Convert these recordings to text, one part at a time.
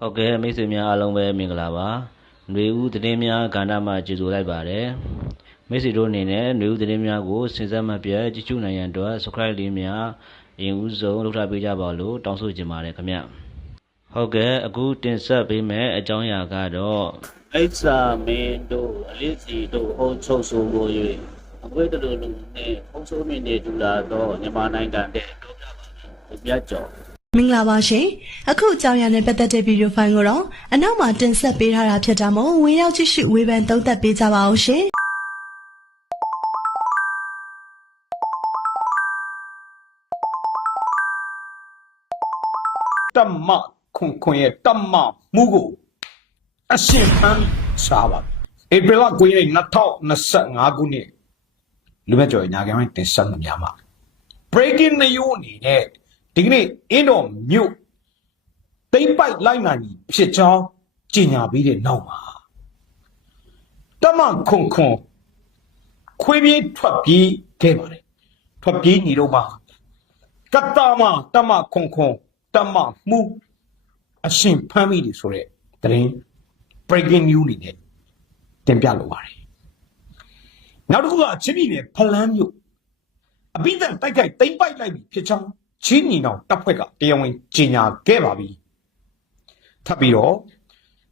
ဟုတ်ကဲ့မိတ်ဆွေများအားလုံးပဲမင်္ဂလာပါຫນွေဦးသတင်းများကဏ္ဍမှာကြိုဆိုလိုက်ပါတယ်မိတ်ဆွေတို့အနေနဲ့ຫນွေဦးသတင်းများကိုစဉ်ဆက်မပြတ်ကြည့်ရှုနိုင်ရန်အတွက် subscribe လေးများအရင်ဦးဆုံးလုပ်ထားပေးကြပါလို့တောင်းဆိုချင်ပါတယ်ခင်ဗျဟုတ်ကဲ့အခုတင်ဆက်ပေးမယ့်အကြောင်းအရာကတော့ အိဆာမင်းတို့အလေးစီတို့အုံချုပ်ဆိုးကို၍အဝိတ္တလူလူနဲ့ဖုံးဆိုးမင်းတွေဒူလာတော့မြန်မာနိုင်ငံတဲ့ဒုက္ခပါပဲပြတ်ကြော် မင်္ဂလာပါရှင်အခုအကြောင်းအရာနဲ့ပတ်သက်တဲ့ဗီဒီယိုဖိုင်ကိုတော့အနောက်မှာတင်ဆက်ပေးထားတာဖြစ်တာမို့ဝင်ရောက်ကြည့်ရှုဝေဖန်သုံးသပ်ပေးကြပါအောင်ရှင်တမ္မခွန်ခွန်ရဲ့တမ္မမှုကိုအရှင်ဖန်ရှားပါဧပြီလ9ရက်2025ခုနှစ်လူမဲ့ကျော်ညာကမ်းတင်ဆက်မှုများမှာ breaking news အနေနဲ့ ဒီကနေ့အင်းတော်မြို့တိမ့်ပိုက်လိုက်နိုင်ပြီဖြစ်ကြောင်းကြေညာပြီးတဲ့နောက်မှာတမ္မခွန်ခွန်ခွေးပြေးထွက်ပြေးခဲ့ပါတယ်ထွက်ပြေးနေတော့မှာကတ္တမတမခွန်ခွန်တမမှုအရှင်ဖမ်းမိတယ်ဆိုတဲ့သတင်း breaking news အနေနဲ့တင်ပြလိုပါတယ်နောက်တစ်ခုကအချင်းပြည်နယ်ဖလန်းမြို့အပိသက်တိုက်ခိုက်တိမ့်ပိုက်လိုက်ပြီဖြစ်ချောင်း ချင်းညီနောင်တပ်ဖွဲ့ကတရားဝင်ကြေညာခဲ့ပါပြီထပ်ပြီးတော့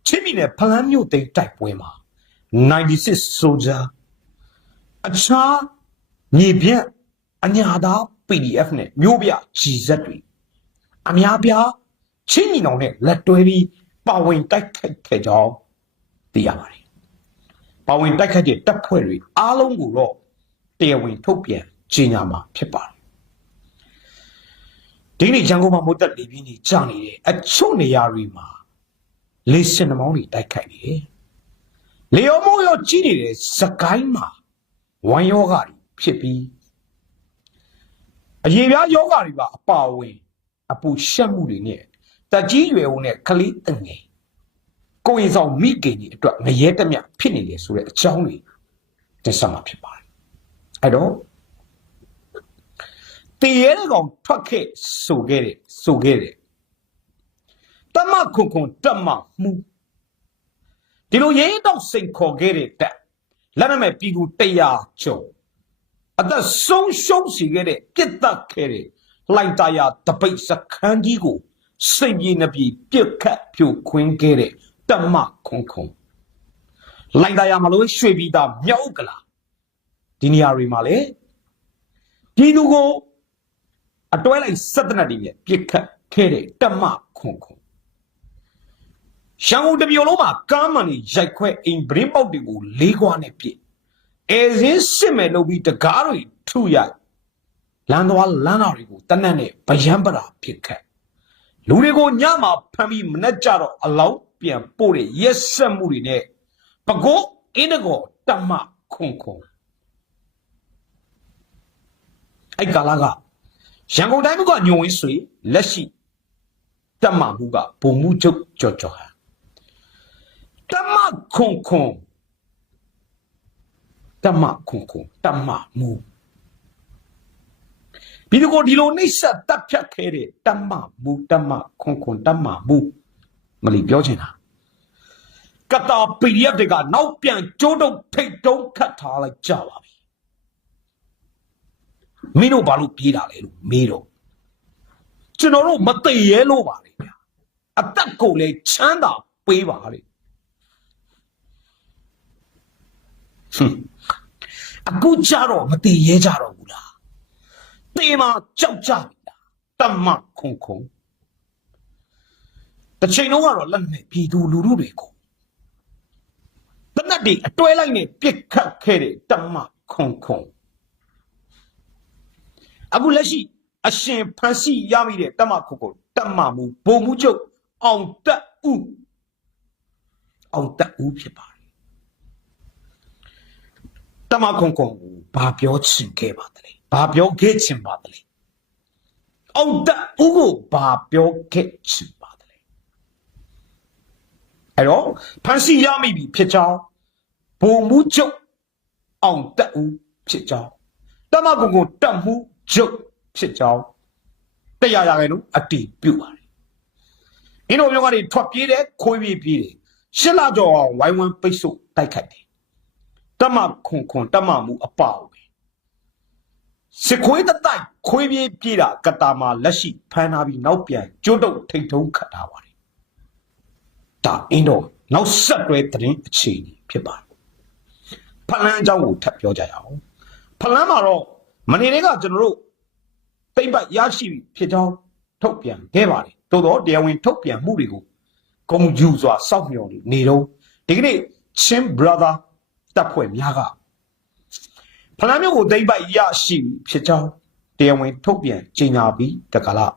ချင်းပြည်နယ်ဖလန်းမြို့တိတ်တိုက်ပွဲမှာ96 soldier အခြားမြေပြန့်အညာသား PDF နဲ့မျိုးပြ GZ တွေအများပြားချင်းညီနောင်နဲ့လက်တွဲပြီးပါဝင်တိုက်ခိုက်ခဲ့ကြောင်းသိရပါတယ်။ပါဝင်တိုက်ခိုက်တဲ့တပ်ဖွဲ့တွေအားလုံးကိုတော့တရားဝင်ထုတ်ပြန်ကြေညာမှာဖြစ်ပါတယ်။ ဒီနေ့ရန်ကုန်မှာမိုးတက်လေပြင်းကြီးကြာနေတယ်အချို့နေရာတွေမှာလေစင်နှမောင်းတွေတိုက်ခိုက်နေတယ်။လေယောမိုးရောကြီးနေတဲ့စကိုင်းမှာဝမ်ယောဂါတွေဖြစ်ပြီးအရေးပြားယောဂတွေပါအပါအဝင်အပူရှက်မှုတွေနဲ့တက်ကြီးရွယ်ဦးနဲ့ကလေးတငယ်ကိုယ်ရင်ဆောင်မိခင်ကြီးအတွက်ငရဲတမျှဖြစ်နေတယ်ဆိုတဲ့အကြောင်းတွေတင်ဆက်မှာဖြစ်ပါတယ်အဲ့တော့ တည်ရဲတဲ့ကောင်ထွက်ခဲ့ဆိုခဲ့တယ်ဆိုခဲ့တယ်တမခွန်ခွန်တမမှုဒီလိုရဲတော့စိန်ခေါ်ခဲ့တဲ့တက်လက်နက်မဲ့ပြည်သူ100ကျော်အသက်ဆုံးရှုံးစီခဲ့တဲ့ပြစ်တတ်ခဲ့တဲ့လှိုင်တာယာတပိတ်စခန်းကြီးကိုစိတ်ပြေနှပြေပြစ်ခတ်ဖြိုခွင်းခဲ့တဲ့တမခွန်ခွန်လှိုင်တာယာမှာလို့ရွှေပြည်သားမြောက်ကလာဒီနေရာတွေမှာလေပြည်သူကို အတွဲလိုက်စက်တနတ်တွေနဲ့ပြစ်ခတ်ခဲ့တဲ့တမခွန်ခွန်ရှောင်းတစ်မျိုးလုံးမှာကားမှန်ကြီးရိုက်ခွဲအိမ်ဗရင်းပေါက်တွေကိုလေးခွာနဲ့ပြစ်အဲစင်းစစ်မဲ့လုပ်ပြီးတကားတွေထုရိုက်လမ်းသွားလမ်းတော်တွေကိုတနတ်နဲ့ဗယံပရာဖြစ်ခတ်လူတွေကိုညမှာဖမ်းပြီးမနှက်ကြတော့အလောင်းပြန်ပို့တဲ့ရက်ဆက်မှုတွေနဲ့ပကောအင်းတကောတမခွန်ခွန်အဲ့ကာလာက ရန်ကုန်တိုင်းကညုံဝင်းဆွေလက်ရှိတမမှုကဘုံမှုချုပ်ကြော်ကြော်ဟာတမခွန်ခွန်တမခုခုတမမူပြီးတော့ဒီလိုနှိစ္စတပ်ဖြတ်ခဲ့တဲ့တမမူတမခုခုတမမူမလီပြောချင်တာကတာ PDF တွေကနောက်ပြန်ကျိုးတုံထိတ်တုံးခတ်ထားလိုက်ကြပါပြီ မင်းတို့ဘာလို့ပြေးတာလဲလို့မေးတော့ကျွန်တော်တို့မသိရဲလို့ပါလေဗျာအသက်ကိုလည်းချမ်းသာပေးပါလေဟွန်းအခုကြတော့မတည်ရဲကြတော့ဘူးလားတေးမှာကြောက်ကြပြီလားတမခုံခုံတစ်ချိန်လုံးကတော့လက်နဲ့ပြည်သူလူထုတွေကိုတနတ်တွေအတွဲလိုက်နဲ့ပြစ်ခတ်ခဲ့တဲ့တမခုံခုံ အခုလက်ရှိအရှင်ဖန်စီရမိတဲ့တမခုံခုံတမမူဘုံမှုချုပ်အောင်တက်ဦးအောင်တက်ဦးဖြစ်ပါတယ်တမခုံခုံကိုဘာပြောချင်ခဲ့ပါသလဲဘာပြောခဲ့ချင်ပါသလဲအောင်တဦးကိုဘာပြောခဲ့ချင်ပါသလဲအဲ့တော့ဖန်စီရမိပြီဖြစ်ကြောင်းဘုံမှုချုပ်အောင်တဦးဖြစ်ကြောင်းတမခုံကိုတတ်မှု ချုပ်ဖြစ်ကြောင်းတရားရခဲ့လို့အတီးပြုတ်ပါတယ်အင်းတို့မျိုးကနေထွက်ပြေးတယ်ခွေးပြေးပြေးတယ်ရှစ်လကျော်အောင်ဝိုင်းဝန်းပိတ်ဆို့တိုက်ခိုက်တယ်တမခွန်ခွန်တမမှုအပါဝင်စစ်ခွေးတတိုက်ခွေးပြေးပြေးတာကတာမှာလက်ရှိဖမ်းထားပြီးနောက်ပြန်ကျွတ်တုတ်ထိတ်ထုံးခတ်ထားပါတယ်ဒါအင်းတို့နောက်ဆက်တွဲသတင်းအခြေအနေဖြစ်ပါတယ်ဖလန်းအကြောင်းကိုထပ်ပြောကြရအောင်ဖလန်းမှာတော့ မနေ့တည်းကကျွန်တော်တို့တိမ့်ပတ်ရရှိပြီဖြစ်ကြောင်းထုတ်ပြန်ခဲ့ပါတယ်သို့တော့တရားဝင်ထုတ်ပြန်မှုတွေကိုဂုံယူစွာစောင့်မျှော်နေတော့ဒီကနေ့ချင်း brother တပ်ဖွဲ့များကဖလန်းမျိုးကိုတိမ့်ပတ်ရရှိပြီဖြစ်ကြောင်းတရားဝင်ထုတ်ပြန်ကြေညာပြီးတကလား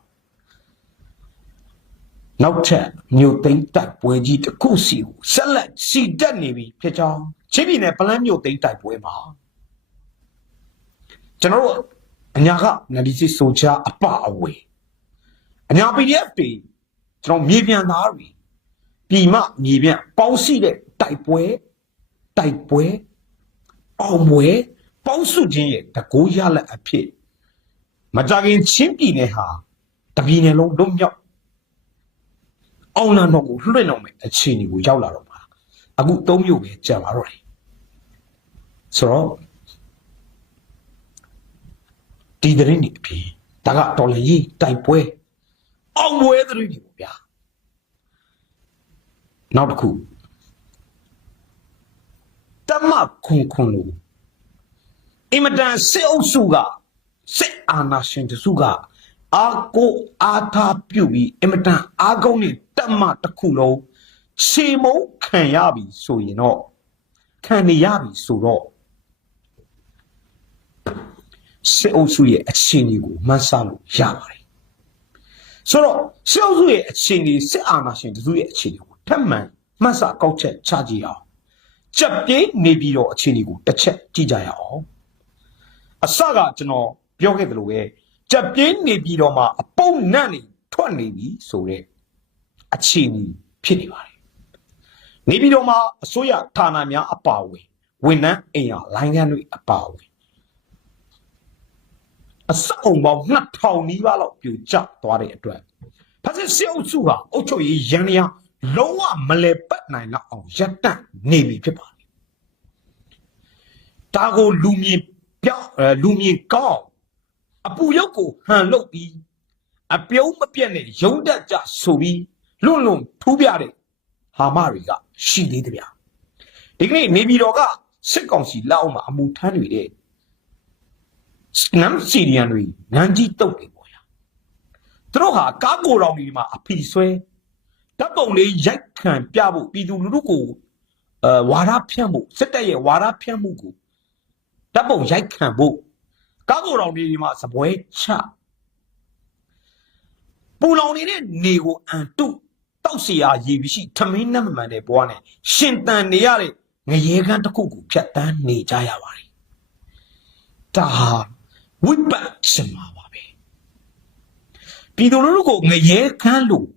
နောက်ထပ်မြို့သိမ်းတိုက်ပွဲကြီးတစ်ခုစီကိုဆက်လက်စီတက်နေပြီဖြစ်ကြောင်းချင်းပြည်နယ်ပလန်းမြို့သိမ်းတိုက်ပွဲမှာ ကျွန်တော်တို့အညာကနဒီစီဆိုချာအပအဝေအညာ PDF တွေကျွန်တော်မြေပြန်သားတွေပြည်မမြေပြန်ပေါင်းစီတဲ့တိုက်ပွဲတိုက်ပွဲအောင်မွေပေါင်းစုခြင်းရဲ့တကိုးရလက်အဖြစ်မကြခင်ချင်းပြည်နယ်ဟာတပြည်နယ်လုံးလွတ်မြောက်အောင်လန်တော့ကိုလွှင့်တော့မယ်အခြေအနေကိုရောက်လာတော့ပါအခုသုံးမျိုးပဲကြာပါတော့တယ်ဆိုတော့ ဒီတဲ့ရင်ဒီအပြင်ဒါကတော်လည်းကြီးတိုက်ပွဲအောင်ပွဲတဲ့ရင်ဒီပေါ့ဗျာနောက်တစ်ခုတမခွန်ခွန်လို့အင်မတန်စစ်အုပ်စုကစစ်အာဏာရှင်တစုကအာကိုအာသာပြုတ်ပြီးအင်မတန်အာကုန်းနဲ့တက်မတစ်ခုလုံးခြေမုံခံရပြီဆိုရင်တော့ခံနေရပြီဆိုတော့ စစ်အုပ်စုရဲ့အခြေအနေကိုမှန်းဆလို့ရပါတယ်ဆိုတော့စစ်အုပ်စုရဲ့အခြေအနေစစ်အာဏာရှင်တစုရဲ့အခြေအနေကိုထပ်မံမှတ်စကောက်ချက်ချကြည့်အောင်ကြက်ပြင်းနေပြီးတော့အခြေအနေကိုတစ်ချက်ကြည့်ကြရအောင်အစကကျွန်တော်ပြောခဲ့သလိုပဲကြက်ပြင်းနေပြီးတော့မှအပုံနတ်နေထွက်နေပြီဆိုတဲ့အခြေအနေဖြစ်နေပါတယ်နေပြီးတော့မှအစိုးရဌာနများအပါအဝင်ဝန်ထမ်းအိမ်ယာလိုင်းခန်းတွေအပါအဝင် အစအုံပေါင်း2000နီးပါးလောက်ပြိုကျသွားတဲ့အတွက်ဖက်စစ်စစ်အုပ်စုဟာအုပ်ချုပ်ရေးရန်ရန်လုံးဝမလဲပတ်နိုင်တော့အောင်ရပ်တန့်နေပြီဖြစ်ပါတယ်ဒါကိုလူမြင်ပြောင်းအဲလူမြင်ကောင်းအပူရုပ်ကိုဟန်လုပ်ပြီးအပြုံးမပြတ်နဲ့ရုံတက်ကြဆိုပြီးလွန့်လွန့်ထူးပြတဲ့ဟာမတွေကရှိသေးတယ်ဗျာဒီကနေ့နေပြည်တော်ကစစ်ကောင်စီလက်အောက်မှာအမှုထမ်းနေတဲ့ နမ်စီရီယန်တွေနန်းကြီးတုတ်တွေပေါ့ဗျာသူတို့ဟာကားကိုယ်တော်တွေမှာအဖီဆွဲဓာတ်ပုံလေးရိုက်ခံပြဖို့ပြည်သူလူထုကိုအဲဝါဒဖြန့်ဖို့စစ်တပ်ရဲ့ဝါဒဖြန့်မှုကို ဓာတ်ပုံရိုက်ခံဖို့ကားကိုယ်တော်တွေဒီမှာစပွဲချပူလောင်နေတဲ့နေကိုအန်တုတောက်เสียရည်ပြီးရှိထမင်းနဲ့မမှန်တဲ့ဘဝနဲ့ရှင်တန်နေရတဲ့ငရေကန်းတစ်ခုကိုဖြတ်တန်းနေကြရပါတယ်ဒါဟာ ဝိပတ်စင်ပါပါပဲပြည်သူလူထုကိုငရေကန်းလို့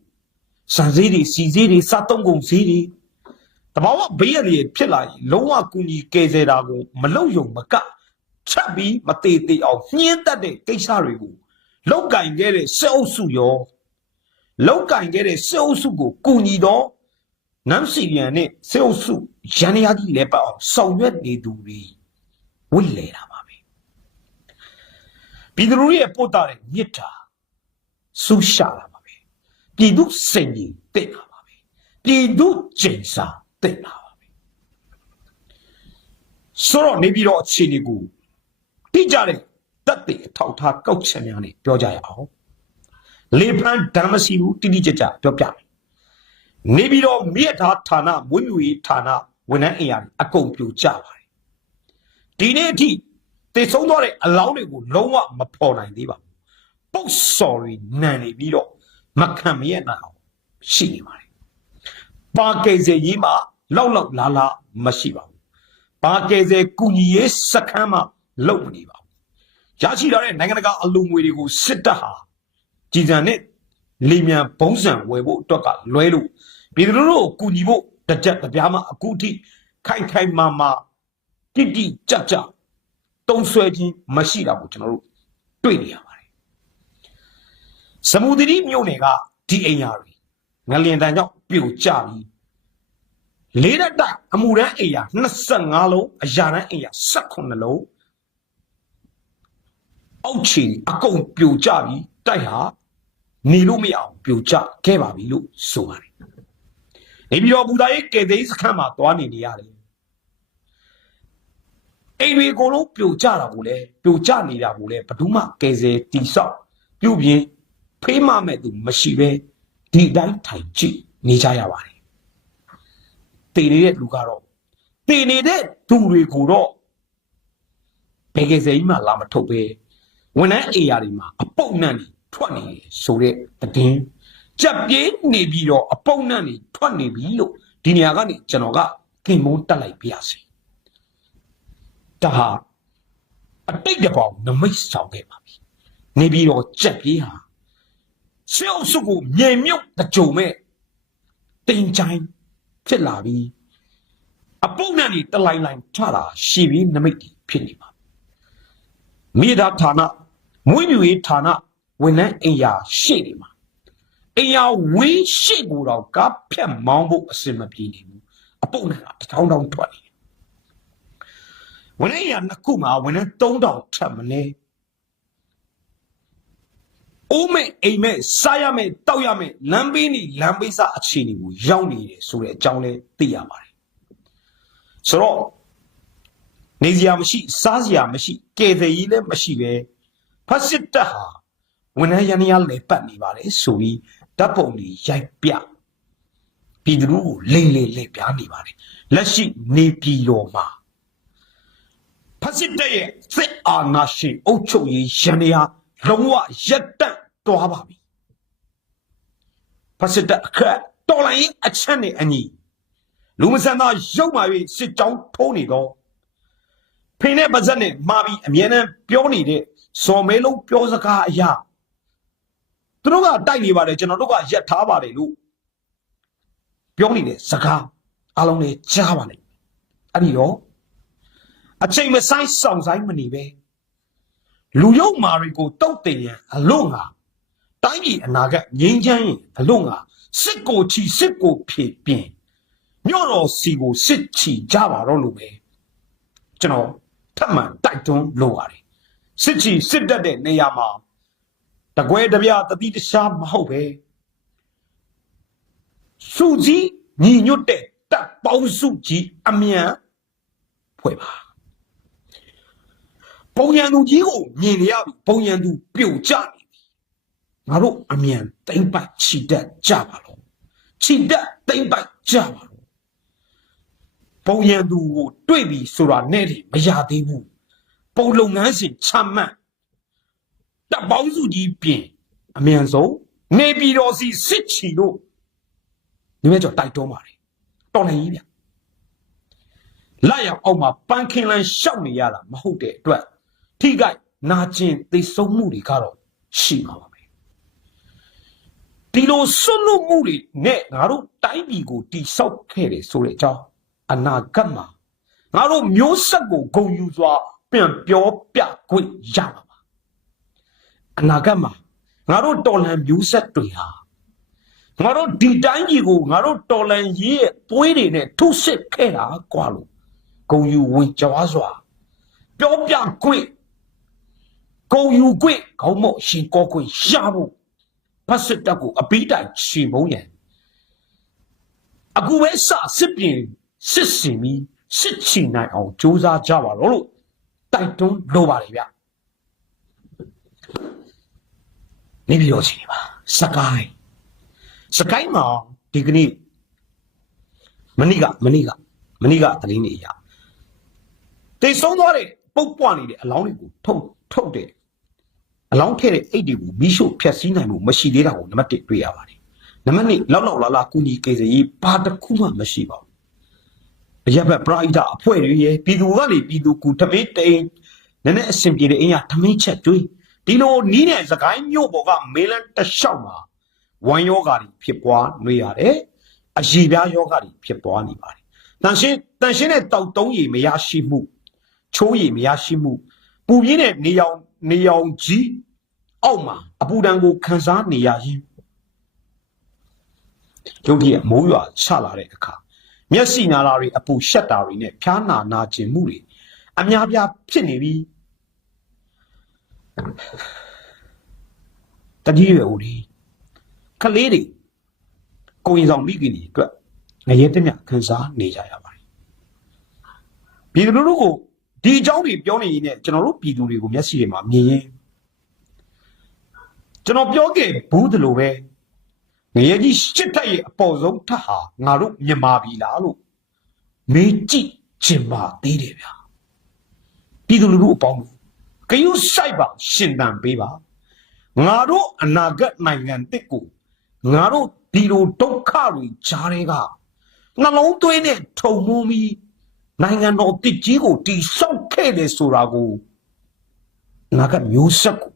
စံစည်းတွေစီစည်းတွေစားတုံးကုန်စည်းတွေတဘာဝဘေးရည်ဖြစ်လာရင်လုံးဝကူညီကယ်ဆယ်တာကိုမလုပ်ယုံမကချက်ပြီးမသေးသေးအောင်ညှင်းတက်တဲ့ကိစ္စတွေကိုလောက်ကင်ခဲ့တဲ့စစ်အုပ်စုရောလောက်ကင်ခဲ့တဲ့စစ်အုပ်စုကိုကူညီတော့နမ်စီရီယန်နဲ့စစ်အုပ်စုရန်ရကြီးလဲပတ်အောင်ဆောင်ရွက်နေသူတွေဝိလေတာပါ ပဲပြည်သူလူထုရဲ့ပို့တာတဲ့မြစ်တာဆူရှာလာပါပဲပြည်သူစိန်ကြီးတိတ်လာပါပဲပြည်သူကျိန်စာတိတ်လာပါပဲဆိုတော့နေပြီးတော့အခြေအနေကိုတိကျတဲ့တက်တဲ့အထောက်ထားကောက်ချက်များနဲ့ပြောကြရအောင်လေဖန်းဓမ္မရှိဘူးတိတိကျကျပြောပြမယ်နေပြီးတော့မြေထားဌာနမွေးမြူရေးဌာနဝန်ထမ်းအင်အားအကုန်ပြိုကျပါတယ်ဒီနေ့အထိ တည်ဆုံးသွားတဲ့အလောင်းတွေကိုလုံးဝမဖော်နိုင်သေးပါဘူးပုတ် sorry နန်နေပြီးတော့မခံမရနိုင်အောင်ရှိနေပါတယ်ပါကေစေကြီးမှာလောက်လောက်လာလာမရှိပါဘူးပါကေစေကုညီရေးစခန်းမှာလုံမနေပါဘူးရရှိလာတဲ့နိုင်ငံတကာအလူငွေတွေကိုစစ်တပ်ဟာကြည်စံနဲ့လေမြန်ဘုံစံဝယ်ဖို့အတွက်ကလွဲလို့ပြည်သူတို့ကိုကူညီဖို့တစ်ကြက်တစ်ပြားမှအခုထိခိုင်ခိုင်မာမာတိတိကြကြ တုံးဆွဲခြင်းမရှိတာကိုကျွန်တော်တို့တွေ့နေရပါတယ်စမူသတိမြို့နယ်ကဒီအိမ်ယာတွေငလျင်တန်ကြောင့်ပြိုကျပြီးလေးရက်တိုက်အမှုရန်အိယာ25လုံးအရာရန်အိယာ18လုံးအောက်ချီအကုန်ပြိုကျပြီးတိုက်ဟာနေလို့မရအောင်ပြိုကျခဲ့ပါပြီလို့ဆိုပါတယ်နေပြီးတော့ဘူသားရဲ့ကေသိန်းစခန်းမှာသွားနေနေရတယ် အိမ်တွေကိုလုံးပြိုကျတာကိုလေပြိုကျနေတာကိုလေဘယ်သူမှကယ်ဆယ်တိဆောက်ပြုတ်ပြင်းဖေးမမဲ့သူမရှိပဲဒီတိုင်းထိုင်ကြည့်နေကြရပါတယ်တည်နေတဲ့လူကတော့တည်နေတဲ့သူတွေကိုတော့ဘယ်ကယ်ဆယ်ကြီးမှလာမထုတ်ပဲဝန်ထမ်းအေယာတွေမှာအပုတ်နံ့နေထွက်နေတယ်ဆိုတဲ့တည်င်းကြက်ပြေးနေပြီးတော့အပုတ်နံ့နေထွက်နေပြီလို့ဒီနေရာကနေကျွန်တော်ကခင်မုန်းတက်လိုက်ပြရစီ ဒါဟာအတိတ်တပေါင်းနမိတ်ဆောင်ခဲ့ပါပြီနေပြီးတော့ကြက်ပြေးဟာရှေ့အုပ်စုကိုမြေမြုပ်တကြုံမဲ့တင်ချိုင်းဖြစ်လာပြီးအပုတ်နဲ့တလိုင်းလိုင်းထတာရှည်ပြီးနမိတ်တီဖြစ်နေပါမိသားဌာနမွေးမြူရေးဌာနဝန်ထမ်းအင်ယာရှေ့နေမှာအင်ယာဝင်းရှေ့ကိုတော့ကားဖြတ်မောင်းဖို့အစင်မပြေနေဘူးအပုတ်နဲ့တထောင်းထောင်းထွက်နေတယ် ဝန်ထမ်းအင်ယာနှစ်ခုမှာဝန်ထမ်း3000ထပ်မလဲအိုးမဲ့အိမ်မဲ့စားရမဲ့တောက်ရမဲ့လမ်းဘေးနေလမ်းဘေးစားအခြေအနေကိုရောက်နေတယ်ဆိုတဲ့အကြောင်းလဲသိရပါတယ်ဆိုတော့နေစရာမရှိစားစရာမရှိကယ်တယ်ကြီးလည်းမရှိပဲဖတ်စစ်တပ်ဟာဝန်ထမ်းရန်ရလဲပတ်နေပါတယ်ဆိုပြီးဓာတ်ပုံတွေရိုက်ပြပြည်သူကိုလိမ့်လေလေပြားနေပါတယ်လက်ရှိနေပြည်တော်မှာ ဖတ်စစ်တပ်ရဲ့စစ်အာဏာရှင်အုပ်ချုပ်ရေးရန်ရလုံးဝရက်တက်တွားပါပြီဖတ်စစ်တပ်အခက်တော်လိုင်းအချက်နဲ့အညီလူမဆန်သားရုပ်မာ၍စစ်ကြောင်းထိုးနေတော့ဖိနေပါဇက်နဲ့မာပြီးအမြဲတမ်းပြောနေတဲ့စော်မဲလုံးပြောစကားအရာသူတို့ကတိုက်နေပါတယ်ကျွန်တော်တို့ကရက်ထားပါတယ်လို့ပြောနေတဲ့စကားအလုံးနဲ့ကြားပါလိမ့်အဲ့ဒီတော့ အချိန်မဆိုင်ဆောင်ဆိုင်မနေပဲလူယုံမာတွေကိုတုတ်တင်ရန်အလို့ငါတိုင်းပြည်အနာဂတ်ငြိမ်းချမ်းရင်အလို့ငါစစ်ကိုချီစစ်ကိုဖြေပြင်မြို့တော်စီကိုစစ်ချီကြပါတော့လို့ပဲကျွန်တော်ထပ်မံတိုက်တွန်းလိုပါတယ်စစ်ချီစစ်တက်တဲ့နေရာမှာတကွဲတပြားတတိတခြားမဟုတ်ပဲစုစည်းညီညွတ်တဲ့တပ်ပေါင်းစုကြီးအမြန်ဖွဲ့ပါ ပုံရန်သူကြီးကိုမြင်ရပြီပုံရန်သူပြုတ်ကျနေပြီငါတို့အမြန်တိမ့်ပတ်ချီတက်ကြပါလို့ချီတက်တိမ့်ပတ်ကြပါလို့ပုံရန်သူကိုတွေ့ပြီဆိုတာနဲ့တည်းမရသေးဘူးပုံလုပ်ငန်းစဉ်ချမှတ်တပ်ပေါင်းစုကြီးပြင်အမြန်ဆုံးနေပြည်တော်စီစစ်ချီလို့ဒီမဲ့ကြောင့်တိုက်တွန်းပါတယ်တော်နိုင်ကြီးဗျလက်ရောက်အောက်မှာပန်းခင်းလန်းရှောက်နေရတာမဟုတ်တဲ့အတွက် ထိခိုက်နာကျင်သိဆုံးမှုတွေကတော့ရှိပါပါမယ်ဒီလိုဆွတ်လွတ်မှုတွေနဲ့ငါတို့တိုင်းပြည်ကိုတိဆောက်ခဲ့တယ်ဆိုတဲ့အကြောင်းအနာဂတ်မှာငါတို့မျိုးဆက်ကိုဂုံယူစွာပြန်ပြောပြခွင့်ရပါပါအနာဂတ်မှာငါတို့တော်လန်မျိုးဆက်တွေဟာငါတို့ဒီတိုင်းကြီးကိုငါတို့တော်လန်ကြီးရဲ့သွေးတွေနဲ့ထုတ်စစ်ခဲ့တာကွာလို့ဂုံယူဝင်ကြွားစွာပြောပြခွင့် ဂုံယူခွင့်ခေါင်းမော့ရှင်ကောခွင့်ရဖို့ဖတ်စစ်တပ်ကိုအပိတိုင်ရှင်မုံရန်အခုပဲစစစ်ပြင်စစ်စင်ပြီးစစ်ချီနိုင်အောင်စူးစမ်းကြပါတော့လို့တိုက်တွန်းလိုပါတယ်ဗျနေပြီးတော့ချိန်ပါစကိုင်းစကိုင်းမှာဒီကနေ့မနေ့ကမနေ့ကမနေ့ကသတင်းတွေအရတေဆုံးသွားတဲ့ပုတ်ပွားနေတဲ့အလောင်းတွေကိုထုတ်ထုတ်တယ် အလောင်းထဲတဲ့အိတ်တွေကိုမီးရှို့ဖျက်ဆီးနိုင်မှုမရှိသေးတာကိုနံပါတ်1တွေ့ရပါတယ်နံပါတ်2လောက်လောက်လာလာကုညီကေစရေးဘာတစ်ခုမှမရှိပါဘူးအရက်ဘက်ပရိုက်တာအဖွဲ့တွေရဲ့ပြည်သူကနေပြည်သူကူထမင်းတိန်နည်းနည်းအဆင်ပြေတဲ့အင်းရထမင်းချက်တွေးဒီလိုနီးတဲ့စကိုင်းမြို့ပေါ်ကမေလန်တလျှောက်မှာဝမ်းယောဂါတွေဖြစ်ပွားနေရတယ်အရှိပြားယောဂါတွေဖြစ်ပွားနေပါတယ်တန်ရှင်းတန်ရှင်းတဲ့တောက်တုံးရည်မရရှိမှုချိုးရည်မရရှိမှုပူပြင်းတဲ့နေရောင် နေရောင်ကြီးအောက်မှာအပူဒဏ်ကိုခံစားနေရရင်ရုတ်တရက်မိုးရွာချလာတဲ့အခါမျက်စိနာလာတွေအပူရှက်တာတွေနဲ့ဖျားနာနာကျင်မှုတွေအများပြားဖြစ်နေပြီတတိယဦးဒီကလေးတွေကိုရင်ဆောင်မိခင်တွေအတွက်ငရဲတက်မြခံစားနေကြရပါတယ်ပြည်သူလူထုကို ဒီအကြောင်းတွေပြောနေရင်ねကျွန်တော်တို့ပြည်သူတွေကိုမျက်စိတွေမှာမြင်ရင်ကျွန်တော်ပြောခဲ့ဘူးသလိုပဲငရဲကြီးရှစ်ထက်ရဲ့အပေါ်ဆုံးထက်ဟာငါတို့မြန်မာပြည်လားလို့မေးကြည့်ချင်ပါသေးတယ်ဗျာပြည်သူလူထုအပေါင်းတို့ဂယုဆိုင်ပါရှင်တန်ပေးပါငါတို့အနာဂတ်နိုင်ငံတစ်ကိုငါတို့ဒီလိုဒုက္ခတွေကြားတွေကနှလုံးသွင်းနဲ့ထုံမူးပြီး နိုင်ငံတော်တစ်ကြီးကိုတီဆောက်ခဲ့တယ်ဆိုတာကိုငါကမျိုးဆက်ကို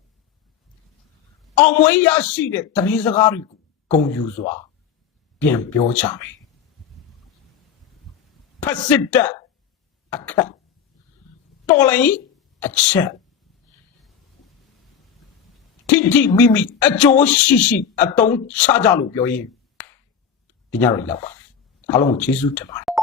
အောင်မွေးရရှိတဲ့တရေစကားတွေကိုဂုံယူစွာ ပြန်ပြောချမယ်ဖက်စစ်တပ်အခက်တော်လိုင်းအချက်တိတိမိမိအကျိုးရှိရှိအတုံးချကြလို့ပြောရင်ဒီညတော့လောက်ပါအားလုံးကိုကျေးဇူးတင်ပါတယ်